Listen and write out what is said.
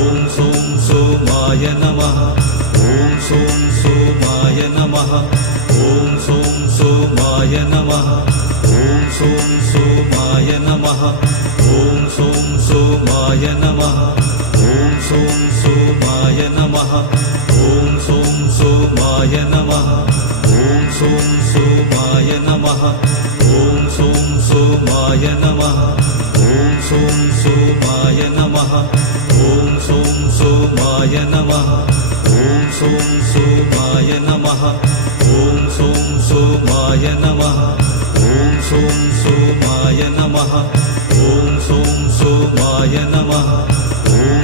ॐ सों सोमाय नमः ॐ सों सोमाय नमः ॐ सों सोमाय नमः ॐ सों सोमाय नमः ॐ सों सोमाय नमः ॐ सों सोमाय नमः ॐ सों सोमाय नमः ॐ सों सोमाय नमः ॐ सों सोमाय नमः ॐ सों सोमाय नमः ॐ सों सोमाय नमः ॐ सों सोमाय नमः ॐ सों सोमाय नमः ॐ सों सोमाय नमः ॐ सों सोमाय नमः ॐ